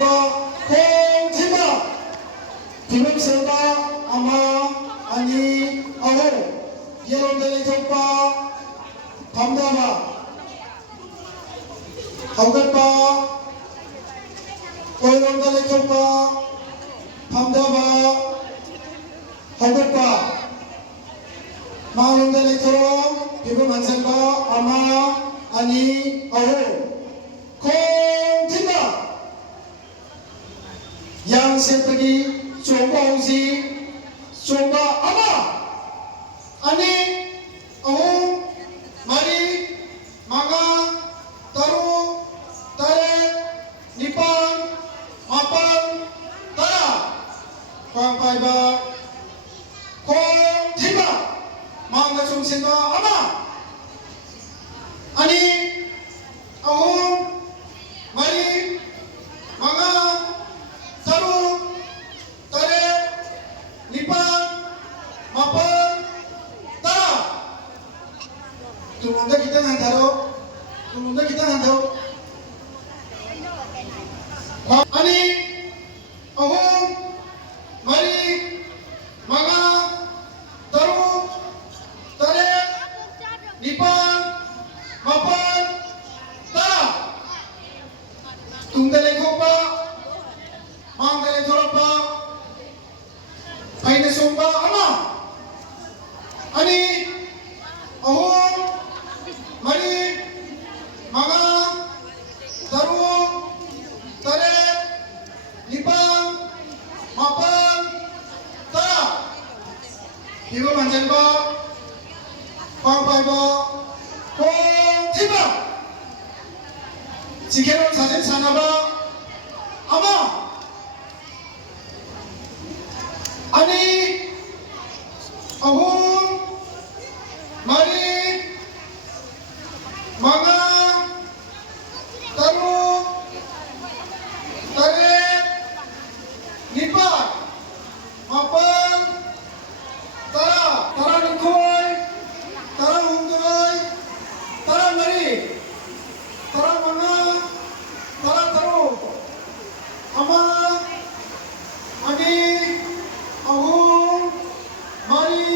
콩지마 비빔세바 아마 아니 아호 예론달의 족바 밤다마 아우갈바 예론달의 족바 밤다마 아우갈바 마론달의 족바 비빔 한세바 아마 아니 아호 콩지마 yang sepegi coba uji coba apa ani oh mari manga taru tare nipan mapan tara pangpai ba kong tiba manga sungsin ba apa ani oh mari manga taru, tare, lipan, mapan, tara. Tumunda kita ngantaro, tumunda kita ngantaro. Ani, ahum, mari, manga, taru, tare, lipan, mapan, tara. Tungdale kopa. Mangkali thorapa aina somba ama ani ahum mari manga taru tare lipan mapan tara hiwa manjan ba pangpai ba kong tiba jikeron sajen sana ba ama ani ahum mari manga taru tare lipan mapan tara tara nikoi tara hungdoi tara mari tara manga tara taru ama ani ahum mari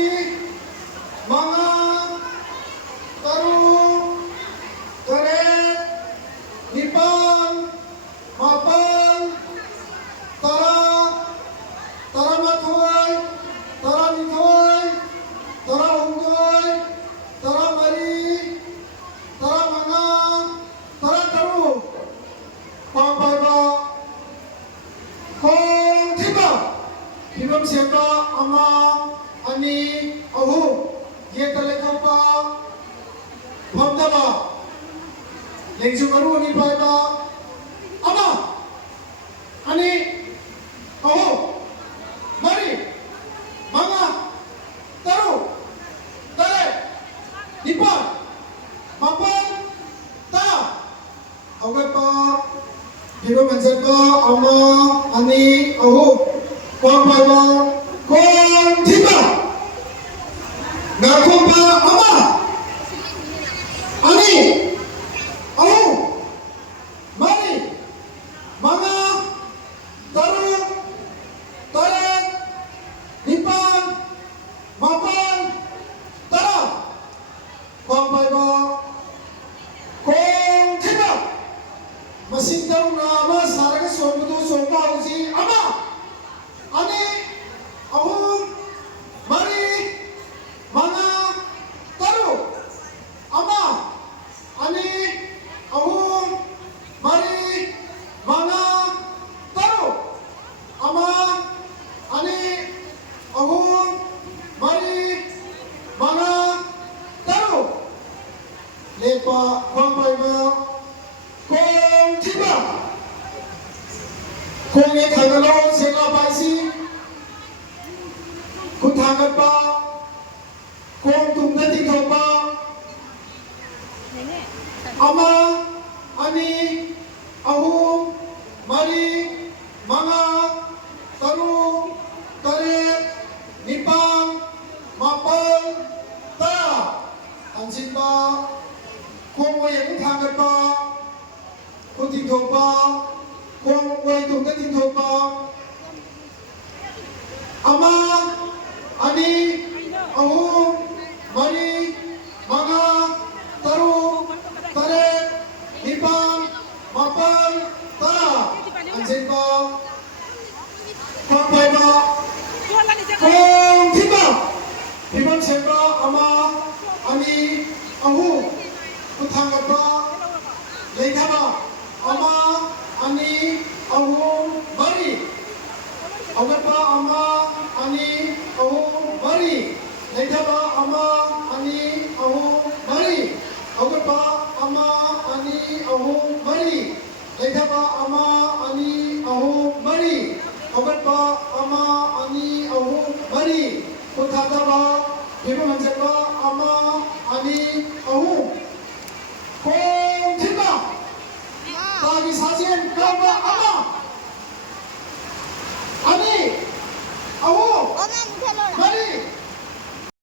manga taru tare lipan mapan tara tara mathoi tara nithoi tara hungdoi tara mari tara manga tara taru pangpai ba kong tiba Hibam siapa ama ani ahu ye talekau pa bhamda ba lengju maru ni pai ba ama ani ahu mari manga taru tare lipan mapan tara awet pa hibam siapa ama ani ahu pangpai ba kong tiba ngaku pa ama ani ahum mari manga taru tare lipan mapan tara pangpai ba kong tiba masing taru nama sarang sombudu somba uji ama ani ahum mari manga taru ama ani ahum mari manga taru ama ani ahum mari manga taru lepa pangpai ba kong tiba kong e thangalo sela paisi kun thangat ba kong tumda tingthok ba ama ani ahum mari manga taru tare lipan mapan tara anjin ba kong yang thangat ba kun tingthok ba kwang kwai tung ta tin thok pa ama ani ahum mari manga taruk taret lipang mapang tara anjing pa kwang kwai pa kwang thipa thipan sempa ama ani ahum kuthang pa leithaba ama ani ahum mari awatpa ama ani ahum mari leithaba ama ani ahum mari awatpa ama ani ahum mari leithaba ama ani